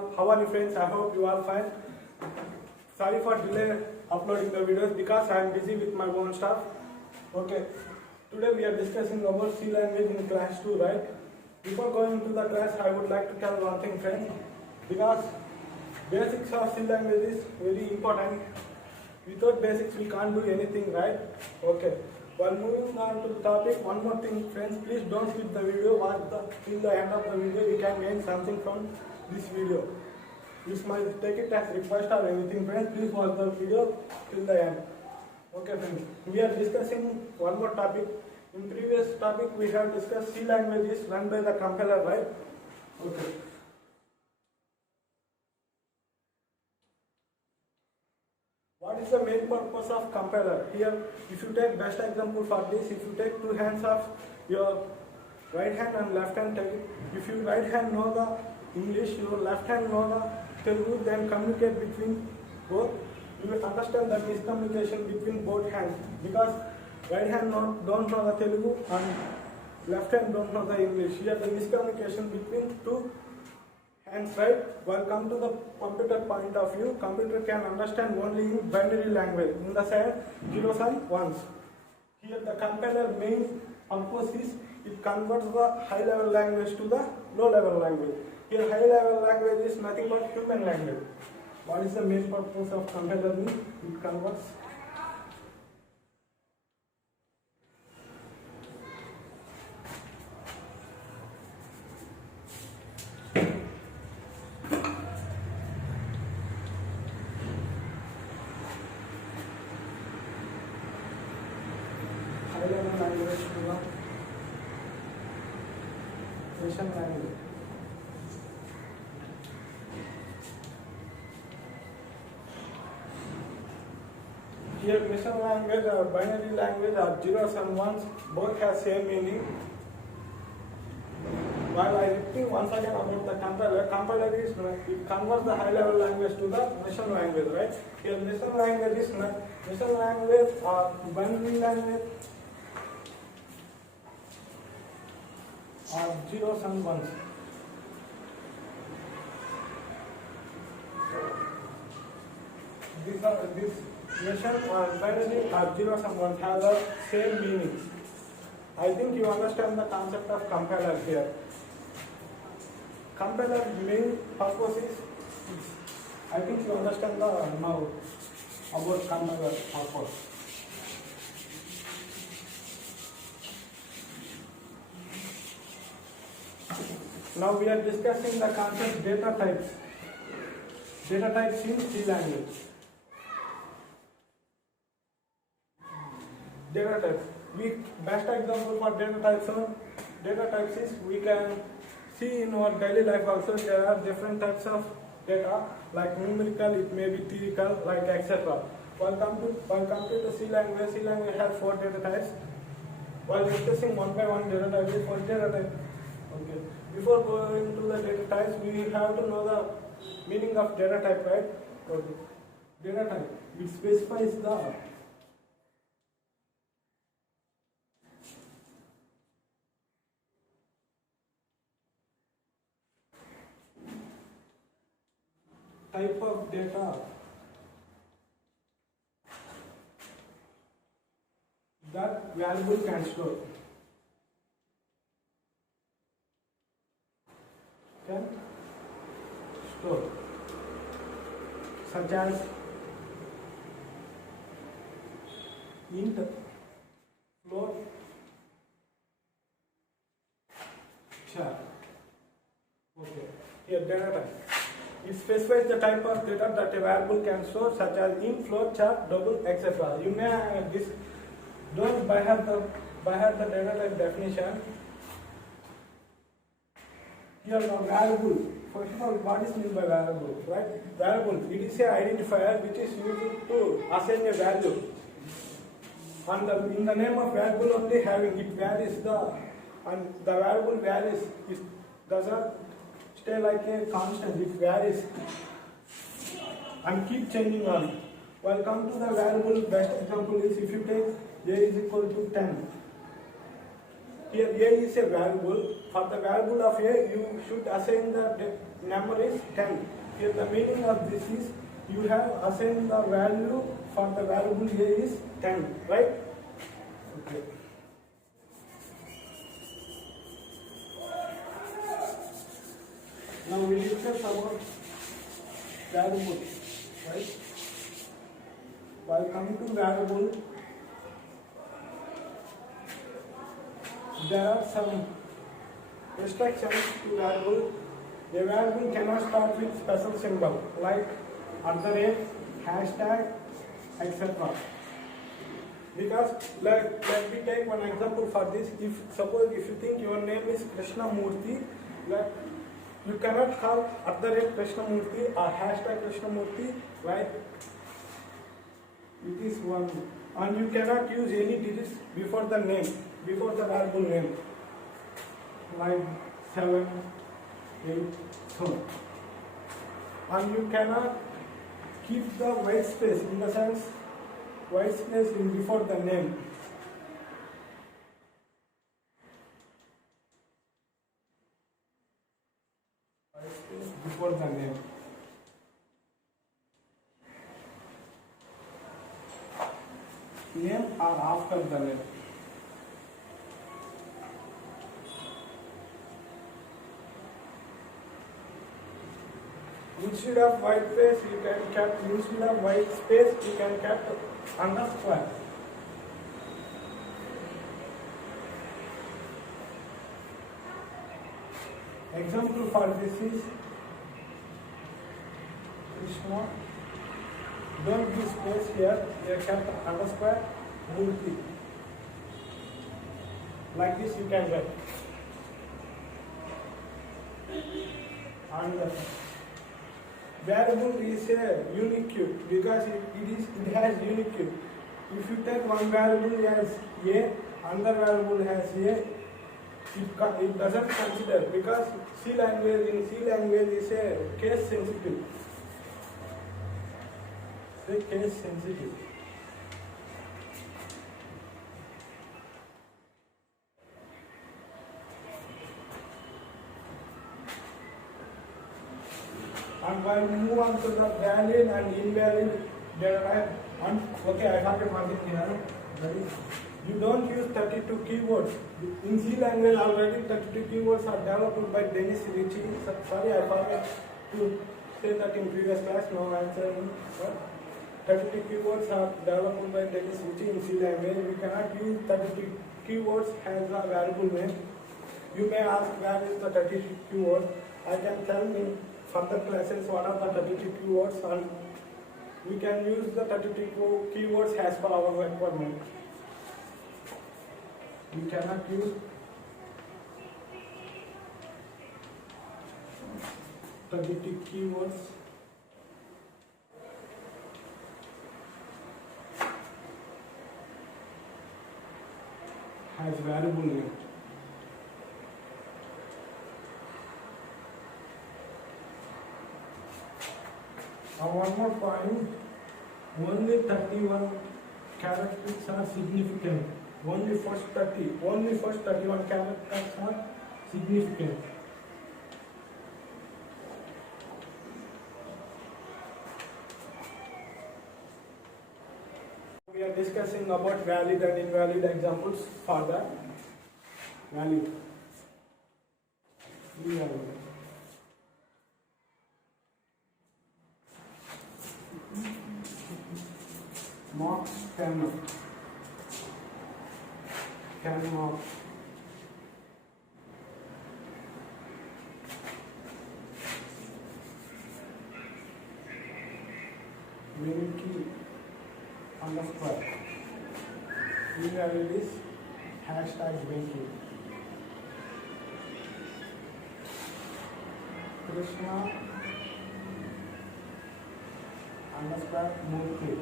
all. How are you friends? I hope you all fine. Sorry for delay uploading the videos because I am busy with my own stuff. Okay, today we are discussing about C language in class 2, right? Before going to the class, I would like to tell one thing, friends, because basics of C language is very important. Without basics, we can't do anything, right? Okay. While moving on to the topic, one more thing, friends, please don't skip the video. Watch till the end of the video. You can gain something from this video. You might take it as request or anything, friends. Please watch the video till the end. Okay, friends. We are discussing one more topic. In previous topic, we have discussed C language is run by the compiler, right? Okay. What is the main purpose of compiler? Here, if you take best example for this, if you take two hands of your right hand and left hand, if your right hand know the English, your left hand know the Telugu, then communicate between both. You will understand the miscommunication between both hands because right hand don't know the Telugu and left hand don't know the English. Here the miscommunication between two hands, right? Welcome to the computer point of view. Computer can understand only in binary language, in the sense zeros and ones. Here the compiler main purpose is it converts the high level language to the low level language. Here high level language is nothing but human language. What is the main purpose of compiler? It converts language to the Russian language. Here mission language or binary language or zeros and ones both have same meaning. While I repeating once again about the compiler is it converts the high level language to the mission language, right? Here mission language is mission language or binary language or zeros and ones. This mission or binary or zeros and ones have the same meaning. I think you understand the concept of compiler here. Compiler main purpose is I think you understand the now about compiler purpose. Now we are discussing the concept data types. Data types in C language. Data types. Best example for data types is we can see in our daily life also there are different types of data like numerical, it may be theoretical, like etc. While come to the C language has 4 data types. While discussing one by one data types, first data type. Okay. Before going to the data types, we have to know the meaning of data type, right? Okay. Data type, it specifies the type of data that variable can store. Can store, such as int, float, char. Okay. Here data type. It specifies the type of data that a variable can store, such as int, float, char, double, etc. You may don't by heart the data type definition. Here now variable. First of all, what is meant by variable? Right? Variable. It is an identifier which is used to assign a value. And in the name of variable only having it varies and the variable varies. It does not stay like a constant. It varies and keep changing on. Well, come to the variable. Best example is if you take j is equal to 10. Here A is a variable. For the variable of A, you should assign the number is 10. Here the meaning of this is you have assigned the value for the variable A is 10, right? Okay. Now we discuss about variable, right? While coming to variable, there are some restrictions to variable. A variable cannot start with special symbol like @ hashtag, etc. Because let me take one example for this. Suppose if you think your name is Krishnamurthy, like you cannot call @ Krishnamurthy or hashtag Krishnamurthy, right? It is one, and you cannot use any digits before the name, before the variable name, like 7, 8, so. And you cannot keep the white space, in the sense white space in before the name. White space before the name. Name or after the name. Instead of white space, you can kept underscore. Example for this is Krishna. Don't give space here. You kept underscore Murthy. Like this you can get. And variable is a unique because it has unique. If you take one variable as A, another variable as A, it doesn't consider, because C language is a case sensitive. Case sensitive. And while we move on to the valid and invalid data type, okay, I forgot one thing here. That is, you don't use 32 keywords. In C language already 32 keywords are developed by Dennis Ritchie. Sorry, I forgot to say that in previous class. No answer. 32 keywords are developed by Dennis Ritchie in C language. We cannot use 32 keywords as a variable name. You may ask where is the 32 keyword. I can tell in further classes what are the 32 keywords, and we can use the 32 keywords as per our requirement. We cannot use 32 keywords as variable name. One more point, only 31 characters are significant. Only first 31 characters are significant. We are discussing about valid and invalid examples for that. Valid. Invalid. Marks cannot Winky underscore. Invalid is hashtag Winky. Krishna underscore Murthy.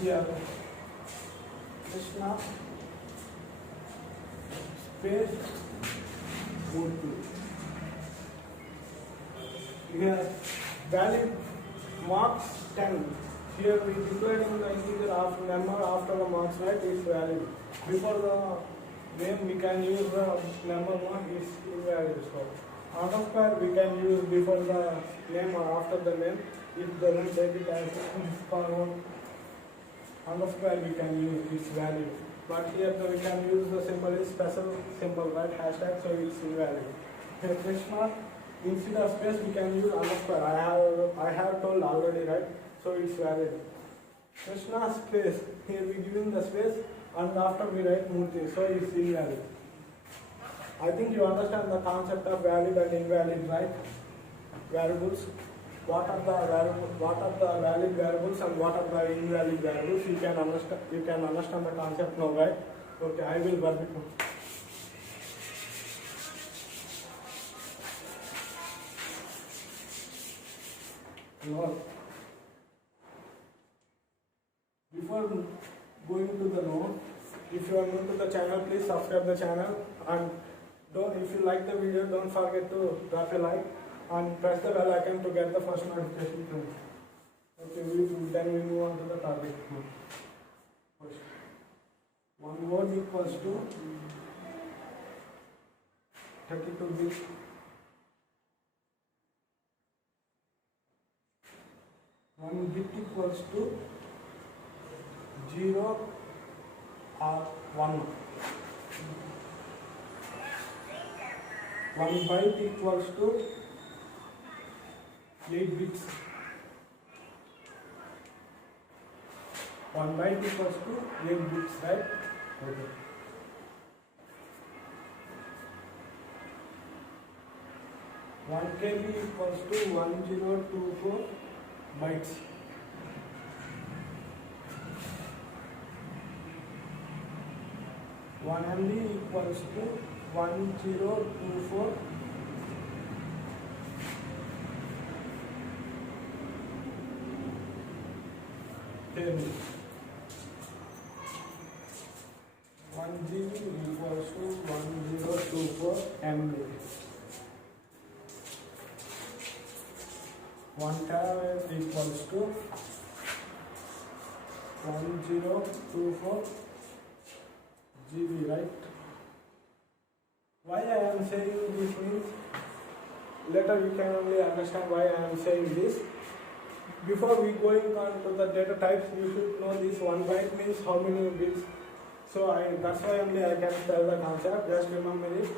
Here, Krishna space Murthy. Here, valid marks 10. Here we declaring the integer of number after the marks, right, is valid. Before the name we can use the number mark is invalid. So underscore we can use before the name or after the name. It doesn't take it as forward. Underscore we can use, it's valid. But here we can use the symbol is special symbol, right, hashtag, so it's invalid. Here Krishna, instead of space we can use underscore. I have told already, right, so it's valid. Krishna space, here we giving the space and after we write Murthy, so it's invalid. I think you understand the concept of valid and invalid, right? Variables. What are the valid variables and what are the invalid variables? You can understand the concept now, right? Okay, I will work it now. Now, before going to the note, if you are new to the channel, please subscribe the channel, and if you like the video, don't forget to drop a like and press the bell icon to get the first notification. Okay, then we move on to the target. First, one word equals to 32 bits. One bit equals to 0 or 1. 1 byte equals to 8 bits. 1 byte equals to 8 bits, right? Okay. 1 KB equals to 1024 bytes. 1 MB equals to 1024 KB. 1 GB equals to 1024 MB. 1 terabyte equals to 1024 GB, right? Why I am saying this means, later you can only understand why I am saying this. Before we going on to the data types, you should know this 1 byte means how many bits. So that's why only I can tell the concept. Just remember it.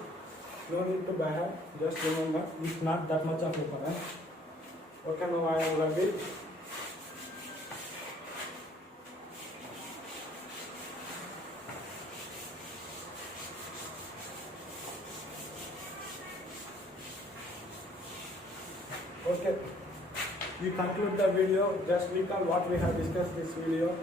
No need to buy it. Just remember, it's not that much of a problem. Okay, now I am ready. Okay, we conclude the video. Just recall what we have discussed this video.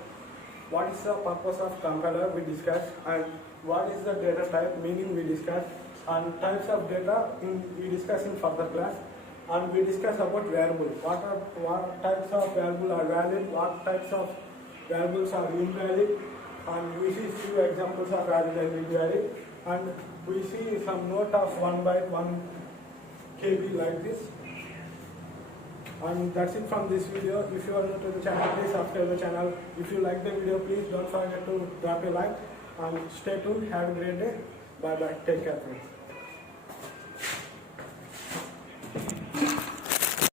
What is the purpose of compiler we discussed, and what is the data type meaning we discussed, and types of data we discuss in further class, and we discuss about variable. What types of variable are valid, what types of variables are invalid, and we see few examples of valid and invalid, and we see some note of 1 byte 1 KB like this. And that's it from this video. If you are new to the channel, please subscribe the channel. If you like the video, please don't forget to drop a like, and stay tuned. Have a great day. Bye bye. Take care, friends.